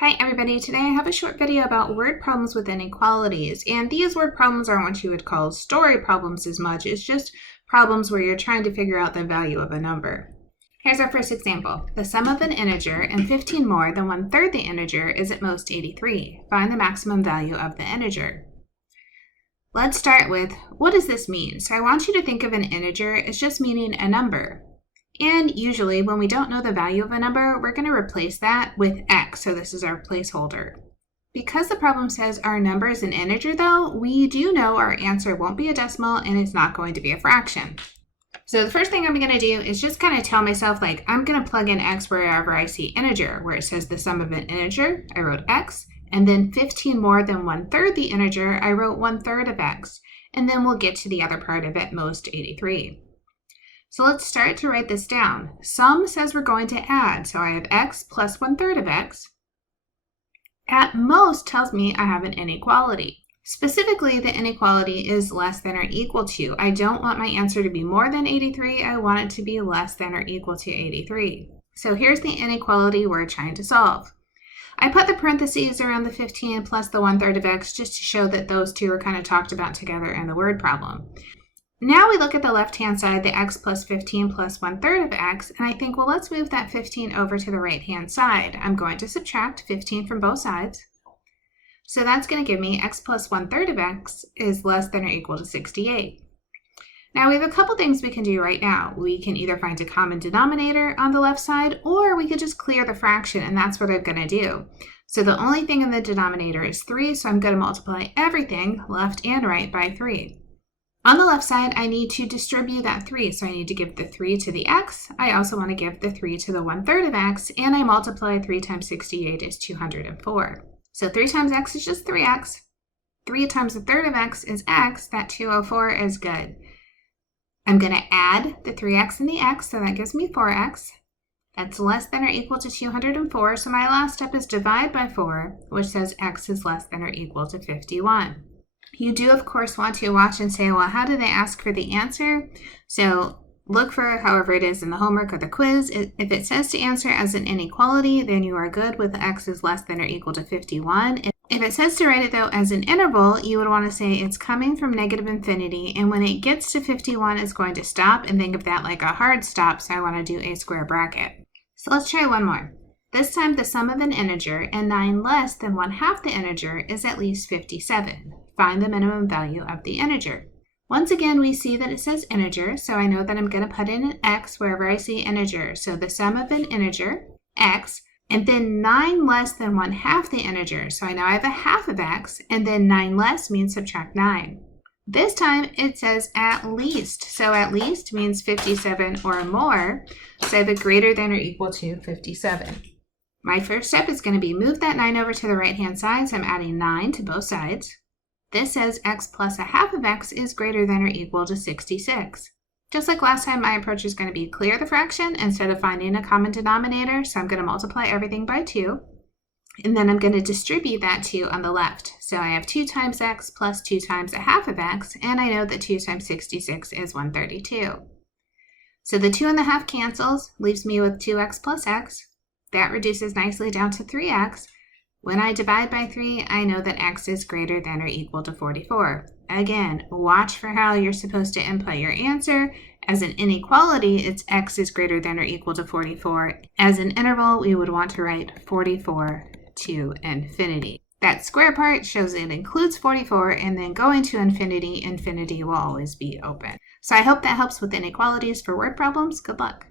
Hi everybody, today I have a short video about word problems with inequalities, and these word problems aren't what you would call story problems as much. It's just problems where you're trying to figure out the value of a number. Here's our first example. The sum of an integer and 15 more than 1/3 the integer is at most 83. Find the maximum value of the integer. Let's start with, what does this mean? So I want you to think of an integer as just meaning a number. And usually when we don't know the value of a number, we're going to replace that with x, so this is our placeholder. Because the problem says our number is an integer though, we do know our answer won't be a decimal and it's not going to be a fraction. So the first thing I'm going to do is just kind of tell myself, like, I'm going to plug in x wherever I see integer. Where it says the sum of an integer, I wrote x, and then 15 more than 1/3 the integer, I wrote 1/3 of x, and then we'll get to the other part of at most 83. So let's start to write this down. Sum says we're going to add, so I have x plus 1/3 of x. At most tells me I have an inequality. Specifically, the inequality is less than or equal to. I don't want my answer to be more than 83. I want it to be less than or equal to 83. So here's the inequality we're trying to solve. I put the parentheses around the 15 plus the 1/3 of x just to show that those two are kind of talked about together in the word problem. Now we look at the left-hand side, the x plus 15 plus 1/3 of x, and I think, well, let's move that 15 over to the right-hand side. I'm going to subtract 15 from both sides. So that's going to give me x plus 1/3 of x is less than or equal to 68. Now we have a couple things we can do right now. We can either find a common denominator on the left side, or we could just clear the fraction, and that's what I'm going to do. So the only thing in the denominator is 3, so I'm going to multiply everything, left and right, by 3. On the left side, I need to distribute that 3, so I need to give the 3 to the x. I also want to give the 3 to the 1/3 of x, and I multiply 3 times 68 is 204. So 3 times x is just 3x. 3 times 1/3 of x is x. That 204 is good. I'm going to add the 3x and the x, so that gives me 4x. That's less than or equal to 204, so my last step is divide by 4, which says x is less than or equal to 51. You do, of course, want to watch and say, well, how do they ask for the answer? So look for however it is in the homework or the quiz. If it says to answer as an inequality, then you are good with x is less than or equal to 51. If it says to write it, though, as an interval, you would want to say it's coming from negative infinity, and when it gets to 51, it's going to stop, and think of that like a hard stop, so I want to do a square bracket. So let's try one more. This time, the sum of an integer and 9 less than 1/2 the integer is at least 57. Find the minimum value of the integer. Once again, we see that it says integer, so I know that I'm going to put in an x wherever I see integer. So the sum of an integer, x, and then 9 less than 1/2 the integer. So I know I have a half of x, and then 9 less means subtract 9. This time it says at least. So at least means 57 or more. So I have a greater than or equal to 57. My first step is going to be move that 9 over to the right-hand side, so I'm adding 9 to both sides. This says x plus 1/2 of x is greater than or equal to 66. Just like last time, my approach is going to be clear the fraction instead of finding a common denominator, so I'm going to multiply everything by 2. And then I'm going to distribute that 2 on the left. So I have 2 times x plus 2 times 1/2 of x, and I know that 2 times 66 is 132. So the 2 and the half cancels, leaves me with 2x plus x. That reduces nicely down to 3x. When I divide by 3, I know that x is greater than or equal to 44. Again, watch for how you're supposed to input your answer. As an inequality, it's x is greater than or equal to 44. As an interval, we would want to write 44 to infinity. That square part shows it includes 44, and then going to infinity, infinity will always be open. So I hope that helps with inequalities for word problems. Good luck.